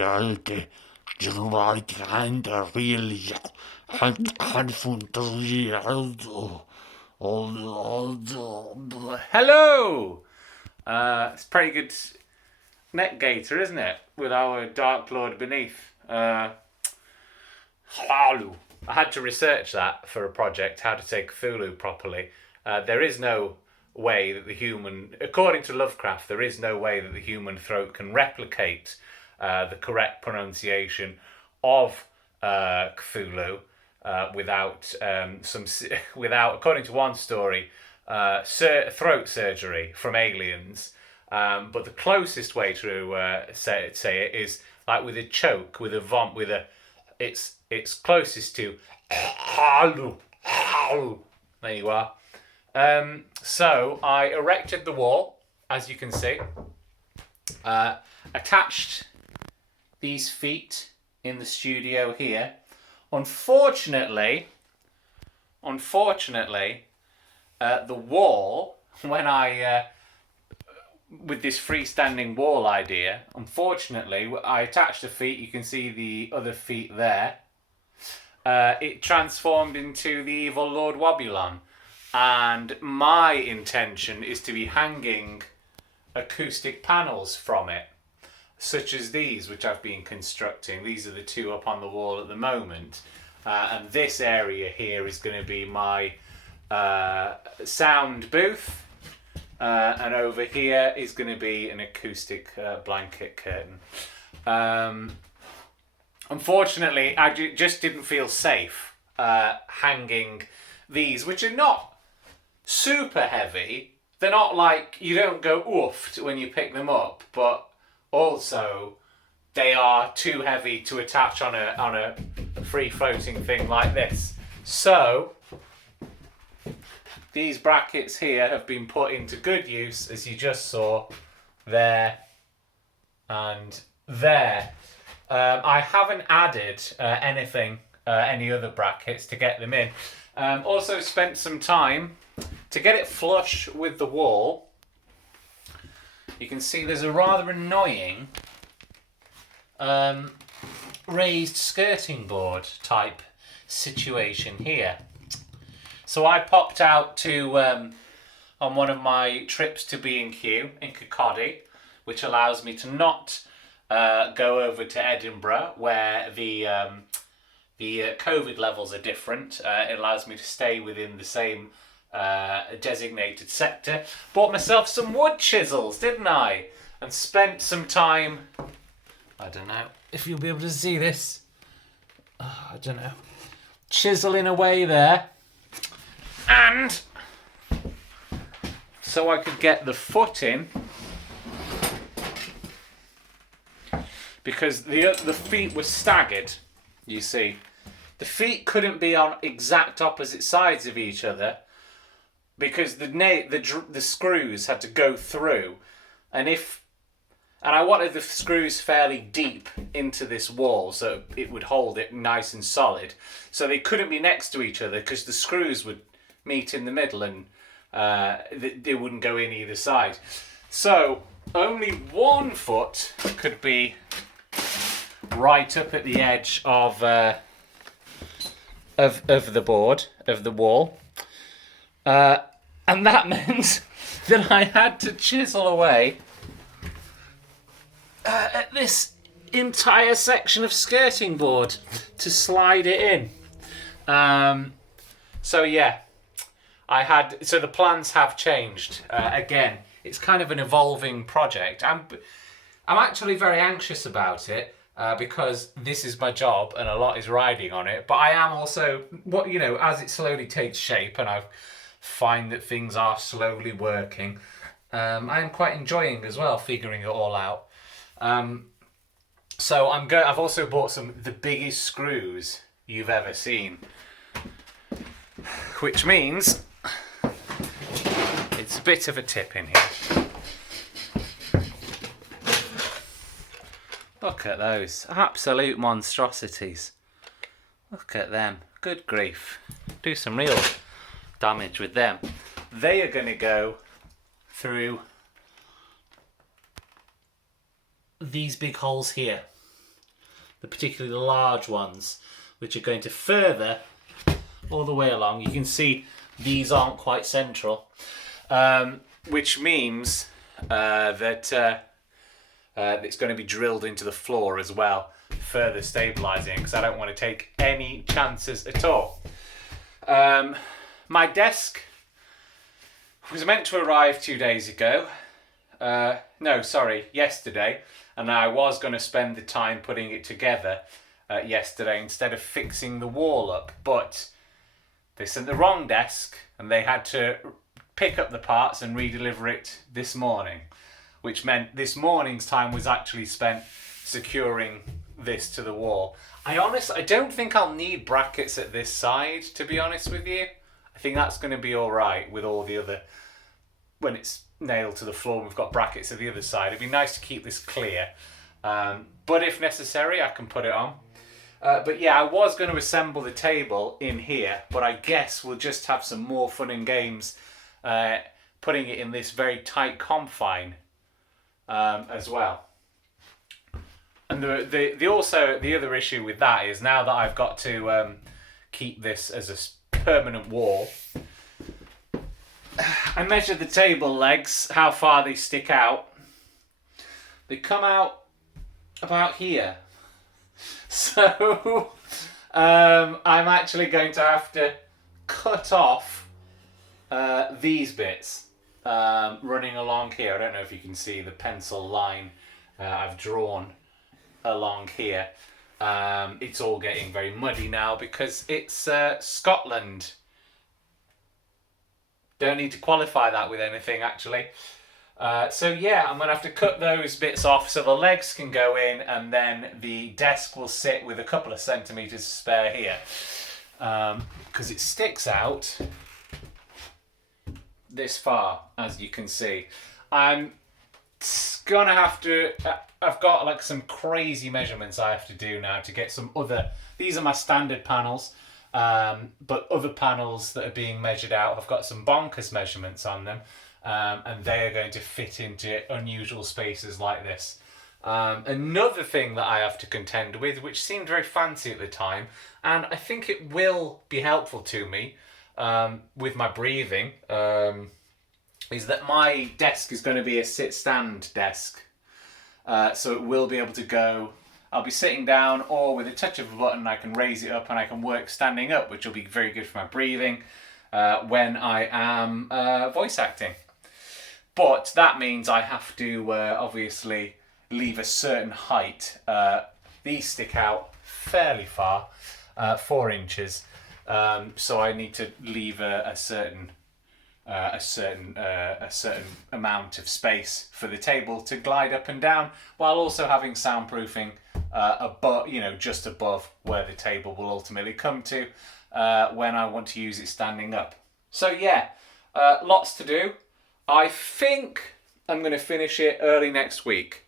alte, really Hello! It's pretty good neck gaiter, isn't it? With our Dark Lord beneath. I had to research that for a project, how to say Cthulhu properly. There is no way that the human, according to Lovecraft, there is no way that the human throat can replicate the correct pronunciation of Cthulhu without without, according to one story, throat surgery from aliens. But the closest way to say it is like with a choke, with a vom, with a. It's closest to. There you are. So I erected the wall, as you can see. Attached these feet in the studio here. Unfortunately, the wall, when I with this freestanding wall idea, unfortunately, I attached the feet. You can see the other feet there. It transformed into the evil Lord Wobulon, and my intention is to be hanging acoustic panels from it, such as these, which I've been constructing. These are the two up on the wall at the moment, and this area here is going to be my sound booth. And over here is going to be an acoustic blanket curtain. Unfortunately, I just didn't feel safe hanging these, which are not super heavy. They're not like, you don't go oofed when you pick them up, but also they are too heavy to attach on a free floating thing like this. So these brackets here have been put into good use, as you just saw, there and there. I haven't added any other brackets to get them in. Also spent some time to get it flush with the wall. You can see there's a rather annoying raised skirting board type situation here. So I popped out to on one of my trips to B&Q in Kirkcaldy, which allows me to not go over to Edinburgh, where the COVID levels are different. It allows me to stay within the same designated sector. Bought myself some wood chisels, didn't I? And spent some time. I don't know if you'll be able to see this. Oh, I don't know. Chiseling away there. And so I could get the foot in, because the feet were staggered, you see. The feet couldn't be on exact opposite sides of each other because the screws had to go through, and I wanted the screws fairly deep into this wall so it would hold it nice and solid. So they couldn't be next to each other because the screws would meet in the middle and they wouldn't go in either side. So only one foot could be right up at the edge of the board, of the wall, and that meant that I had to chisel away at this entire section of skirting board to slide it in. So yeah, so the plans have changed. Again, it's kind of an evolving project. I'm actually very anxious about it because this is my job and a lot is riding on it. But I am also, as it slowly takes shape and I find that things are slowly working, I am quite enjoying as well figuring it all out. So I've also bought the biggest screws you've ever seen, which means it's a bit of a tip in here. Look at those absolute monstrosities. Look at them. Good grief. Do some real damage with them. They are going to go through these big holes here. particularly large ones, which are going to further all the way along. You can see these aren't quite central, which means that it's going to be drilled into the floor as well, further stabilising, because I don't want to take any chances at all. My desk was meant to arrive 2 days ago. Yesterday. And I was going to spend the time putting it together yesterday instead of fixing the wall up. But they sent the wrong desk and they had to pick up the parts and redeliver it this morning, which meant this morning's time was actually spent securing this to the wall. I don't think I'll need brackets at this side, to be honest with you. I think that's going to be all right with all the other, when it's nailed to the floor and we've got brackets at the other side. It'd be nice to keep this clear. But if necessary, I can put it on. But yeah, I was going to assemble the table in here, but I guess we'll just have some more fun and games putting it in this very tight confine as well. And the other issue with that is now that I've got to keep this as a permanent wall, I measured the table legs, how far they stick out. They come out about here. So I'm actually going to have to cut off these bits running along here. I don't know if you can see the pencil line I've drawn along here. It's all getting very muddy now because it's Scotland. Don't need to qualify that with anything, actually. So yeah, I'm going to have to cut those bits off so the legs can go in, and then the desk will sit with a couple of centimetres spare here. Because it sticks out this far, as you can see. I'm going to have to... I've got like some crazy measurements I have to do now to get some other... These are my standard panels. But other panels that are being measured out have got some bonkers measurements on them, and they are going to fit into unusual spaces like this. Another thing that I have to contend with, which seemed very fancy at the time, and I think it will be helpful to me with my breathing, is that my desk is going to be a sit-stand desk. So it will be able to go... I'll be sitting down, or with a touch of a button I can raise it up and I can work standing up, which will be very good for my breathing when I am voice acting. But that means I have to obviously leave a certain height. These stick out fairly far, 4 inches, so I need to leave a certain amount of space for the table to glide up and down, while also having soundproofing above, just above where the table will ultimately come to when I want to use it standing up. So yeah, lots to do. I think I'm going to finish it early next week,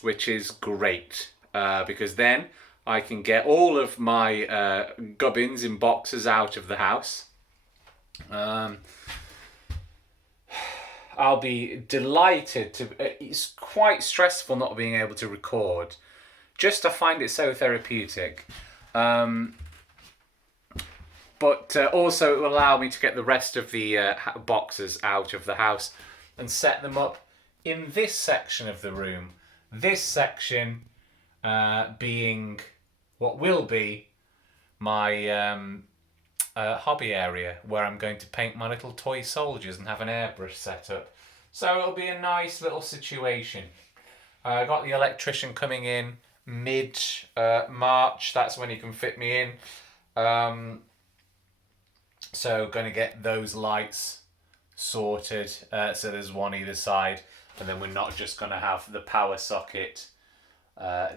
which is great because then I can get all of my gubbins in boxes out of the house. I'll be delighted to... It's quite stressful not being able to record. Just I find it so therapeutic. But also it will allow me to get the rest of the boxes out of the house and set them up in this section of the room. This section being what will be my hobby area, where I'm going to paint my little toy soldiers and have an airbrush set up. So it'll be a nice little situation. I got the electrician coming in mid-March. That's when he can fit me in. So going to get those lights sorted. So there's one either side, and then we're not just going to have the power socket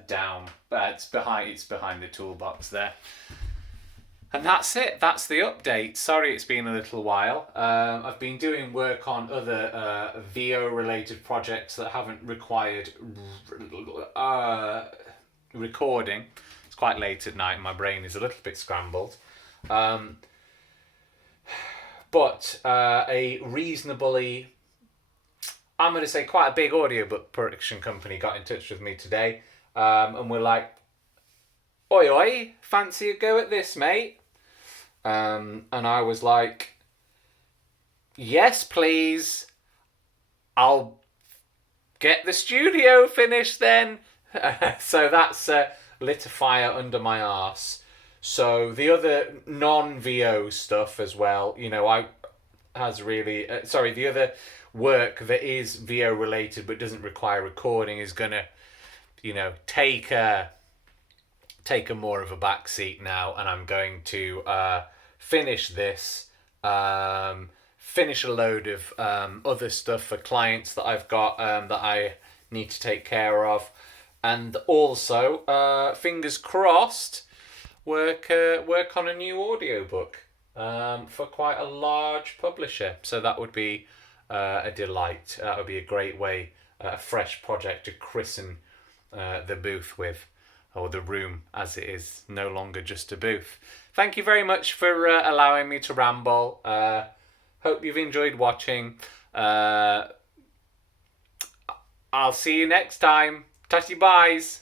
down. It's behind the toolbox there. And that's it. That's the update. Sorry it's been a little while. I've been doing work on other VO-related projects that haven't required recording. It's quite late at night and my brain is a little bit scrambled. But a reasonably, I'm going to say quite a big audiobook production company got in touch with me today. And we're like, oi oi, fancy a go at this, mate? And I was like, yes, please. I'll get the studio finished then. So that's lit a fire under my arse. So the other non-VO stuff as well, I has really the other work that is VO related but doesn't require recording is gonna, take a more of a back seat now, and I'm going to finish this. Finish a load of other stuff for clients that I've got that I need to take care of, and also fingers crossed, work on a new audiobook for quite a large publisher. So that would be a delight. That would be a great way, a fresh project to christen the booth with, or the room, as it is no longer just a booth. Thank you very much for allowing me to ramble. Hope you've enjoyed watching. I'll see you next time. Tatty byes.